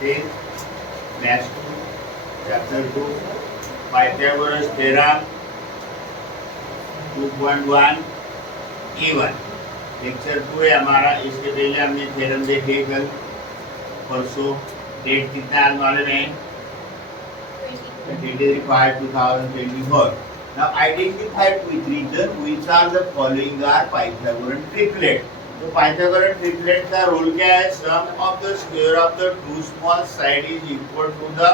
Then Maths 2, Chapter 2, Pythagoras Theorem 2.1 E1 lecture 2 है हमारा। इसके पहले हमने थ्योरम देखे कल परसों। डेट कितना आज मालूम है? It is required 2024. Now identify with reason which are the following are Pythagorean triplet. तो Pythagorean triplet का रूल क्या है? Sum of the square of the two small side is equal to the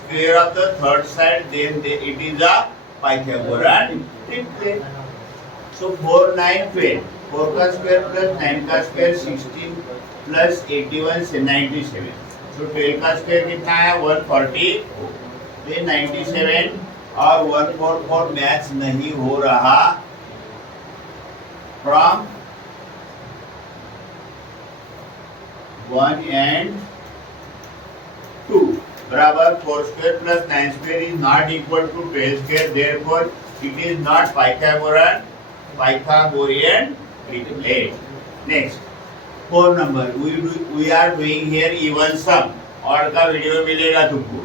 square of the third side. Then it is a Pythagorean triplet. So 4, 9, 12. 4 का square plus 9 का square 16 plus 81 से 97. So 12 का square कितना है? 144. 97 और 144 match नहीं हो रहा फ्रॉम 1 and 2 बराबर 4 square plus 9 square is not equal to 12 square, therefore it is not Pythagorean triplet. Next 4 number we are doing here even sum. और का वीडियो मिलेगा तुमको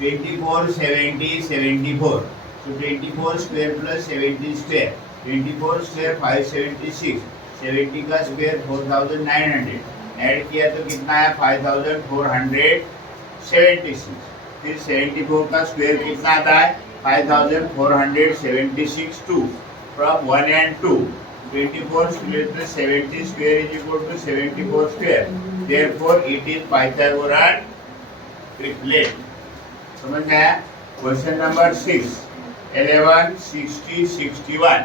24, 70, 74. So 24 square plus 70 square. 24 square 576. 70 का square 4900. Add किया तो कितना है? 5476. फिर 74 का स्क्वायर कितना आता है? 5476 2 from 1 and 2. 24 square plus 70 square is equal to 74 square. Therefore it is Pythagorean triplet. समझ में आया? क्वेश्चन नंबर 6 11 60 61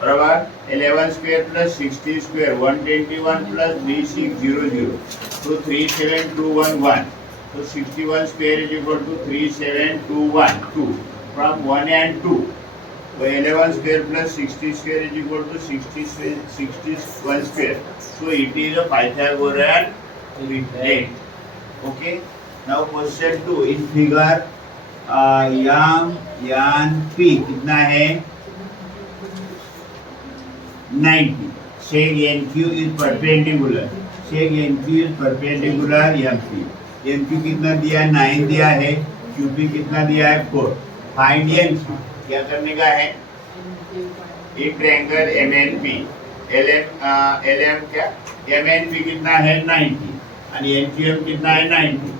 बराबर 11 स्क्वायर प्लस 60 स्क्वायर 121 प्लस 3600 तो 37211. तो 61 square is equal to 37212 from 1 and 2. तो 11 square plus 60 square is equal to 61 square. So it is a Pythagorean triplet. Okay. Now question 2 in figure yan P कितना है? 90. Sec NQ is perpendicular. Sec NQ is perpendicular MP. MQ कितना दिया? 9 दिया है. QP कितना दिया है? 4. Find NQ. क्या करने का है? एक ट्रायंगल MNP. LM क्या? MNP कितना है? 90 और NQM कितना है? 90.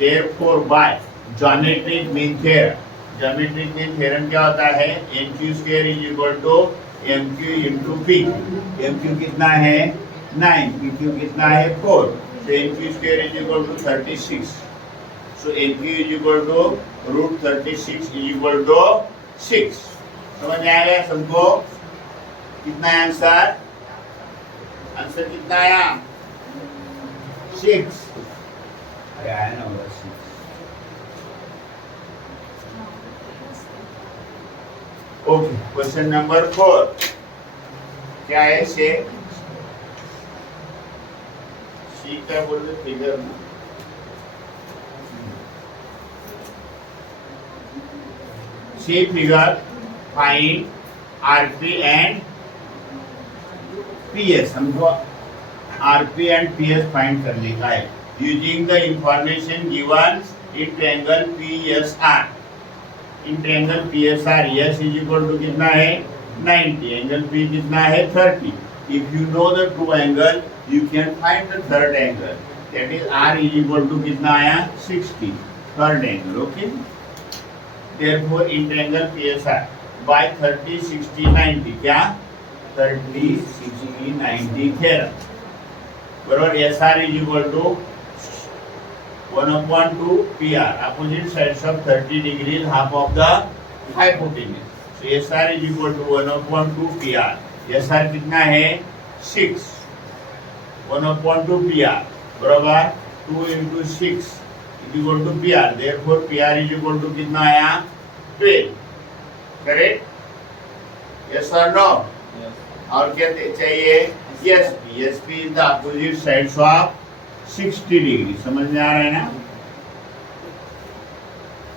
Therefore, by geometric mean theorem, geometric mean theorem क्या होता है? NQ square is equal to MQ into PQ. MQ कितना है? 9. PQ कितना है? 4. So NQ square is equal to 36. So NQ is equal to root 36 is equal to 6. समझ में आएगा सबको? कितना है आंसर? आंसर कितना आया? 6. क्या है ना? ओके. क्वेश्चन नंबर 4 क्या है? से सी क्या बोल रहे? फिगर में C figure find RP and PS. हमको आरपी एंड पीएस फाइंड करने का है using the information given in triangle PSR. In triangle PSR, S is equal to कितना है? 90. Angle P कितना है? 30. If you know the two angle, you can find the third angle. That is R is equal to कितना आया? 60. Third angle. Okay. Therefore, in triangle PSR, by 30, 60, 90 क्या? 30, 60, 90 theorem. बराबर SR is equal to 1/2 PR. Opposite sides of 30 degrees, half of the hypotenuse. So SR is equal to 1/2 PR. SR कितना है? 6. 1/2 PR बराबर 2 into 6 is equal to PR. Therefore PR is equal to कितना आया? 12. Correct? Yes or no? Yes. और क्या चाहिए? SP. SP is the opposite sides of 60 degree. समझ में आ रहा है ना?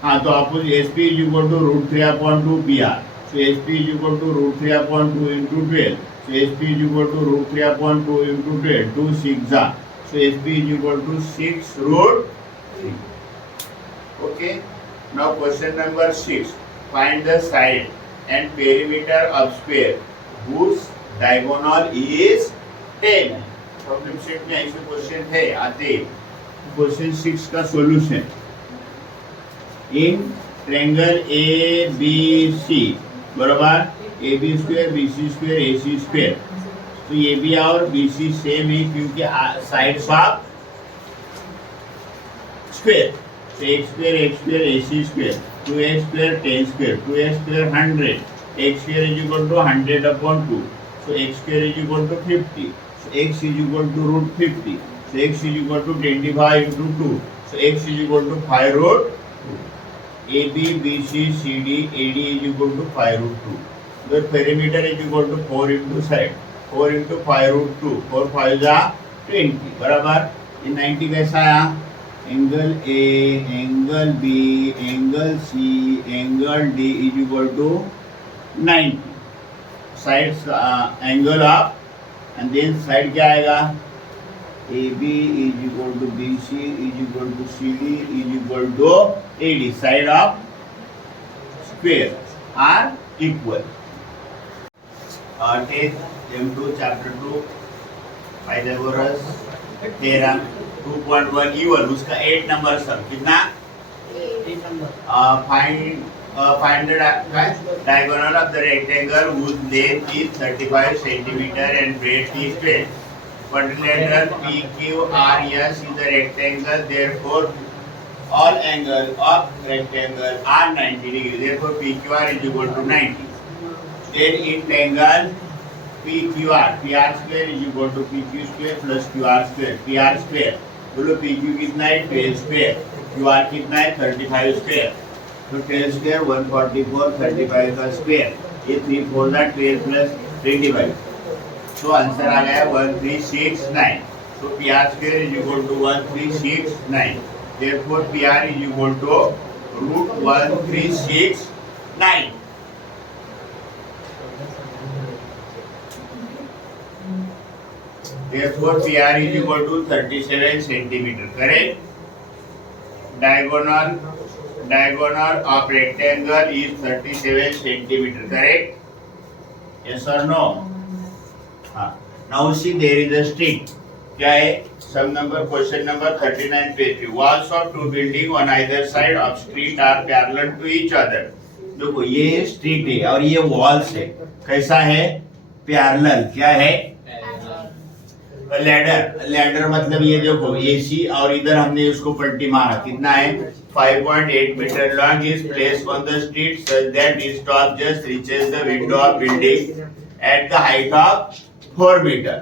हाँ. तो opposite SP is equal to root 3/2 PR. So SP is equal to root 3/2 into 12. So SP is equal to root 3/2 into 12. 2 6 जा. So SP is equal to 6 root Okay. Now question number 6. Find the side and perimeter of square whose diagonal is 10. Problem set में ऐसे question है आते। Question 6 का solution in triangle A B C बराबर A B square B C square A C square, तो A B और B C same है क्योंकि साइड्स ऑफ स्क्वायर, तो x square A C square, 2x square 10 square, 2x square 100, x square is equal to 100/2, so x square is equal to 50, so x is equal to root 50, so x is equal to 25 into 2, so x is equal to 5 root 2. AB, BC, CD, AD is equal to 5 root 2. The perimeter is equal to 4 into side, 4 into 5 root 2, 4 5 जा 20 बराबर। ये 90 कैसा आया? Angle A, angle B, angle C, angle D is equal to 90. Sides angle of and then side क्या आएगा? A B is equal to B C is equal to C D is equal to A D, side of square are equal. Take M2 chapter 2 Pythagoras theorem 2.1 even उसका 8 number sum कितना? 8 number. Find the diagonal of the rectangle whose length is 35 cm and breadth is 12. Quadrilateral PQRS is a rectangle, therefore all angles of rectangle are 90 degrees. Therefore PQR is equal to 90. Then in triangle PQR, PR square is equal to PQ square plus QR square. PR square बोलो PQ कितना है? 12 square. QR कितना है? 35 square. तो 12 square 144, 35 का square, ये 3 4 12 plus 25, तो answer आ गया 1369। तो P R square is equal to 1369, therefore P R is equal to root 1369। Therefore, PR is equal to 37 centimeter. Correct? Diagonal of rectangle is 37 centimeter. Correct? Yes or no? Now see, there is a street. क्या है? Sum number question number 39 page. Walls of two building on either side of street are parallel to each other. देखो ये street है और ये walls है. कैसा है? Parallel. क्या है? लैडर मतलब ये देखो एसी और इधर हमने उसको पट्टी मारा, कितना है? 5.8 metre long is placed on the street such that its top just reaches the window of building at the height of 4 metre.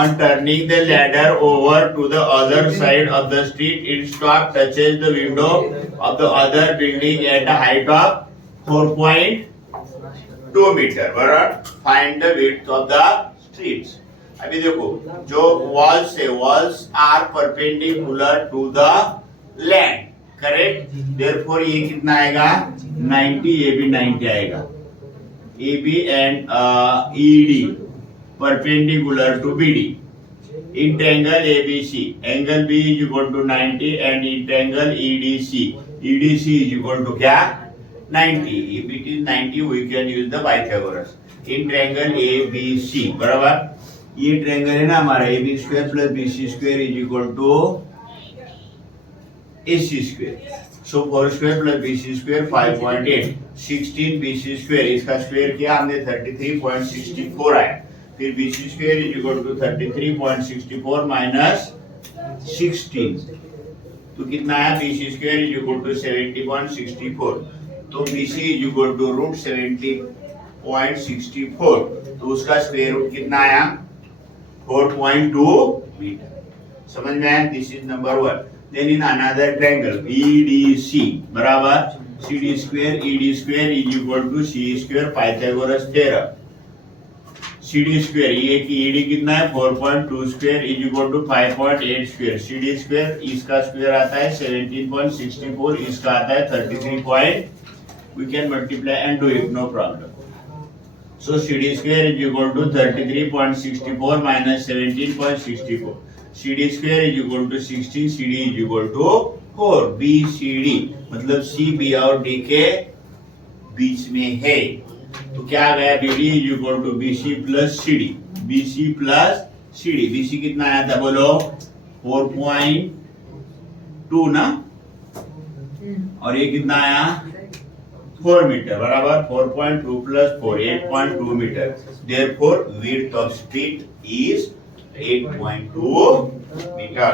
On turning the ladder over to the other side of the street its top touches the window of the other building at the height of 4.2 metre. बराबर, find the width of the streets. अभी देखो जो walls है, walls are perpendicular to the land, correct? Therefore ये कितना आएगा? 90, ये भी 90 आएगा। A B and E D perpendicular to B D. In triangle A B C angle B is equal to 90 and in triangle E D C is equal to क्या? 90। If it is 90 we can use the Pythagoras. In triangle A B C बराबर, ये ट्रायंगल है ना हमारा, A B square plus B C square is equal to A C square. So 4 square plus B C square 5.8, 16 B C square, इसका square किया हमने 33.64 आया। फिर B C square is equal to 33.64 minus 16, तो कितना आया? B C square is equal to 70.64, तो B C is equal to root 70.64, तो उसका स्क्वायर रूट कितना आया? 4.2 मीटर। समझ में आया? This is number 1। Then in another triangle BDC बराबर CD square ED square is equal to C square, Pythagoras theorem. CD square ये कि ED कितना है? 4.2 square is equal to 5.8 square. CD square इसका स्क्वायर आता है 17.64, इसका आता है 33. We can multiply and do it, no problem. So CD square is equal to 33.64 minus 17.64. CD square is equal to 60, CD is equal to 4। BCD मतलब CB और D के बीच में है, तो क्या आ गया? BD is equal to BC plus CD। BC plus CD, BC कितना आया था बोलो? 4.2 ना, और ये कितना आया? 4 मीटर बराबर। 4.2 plus 4 8.2 metre. Therefore width of street is 8.2 metre.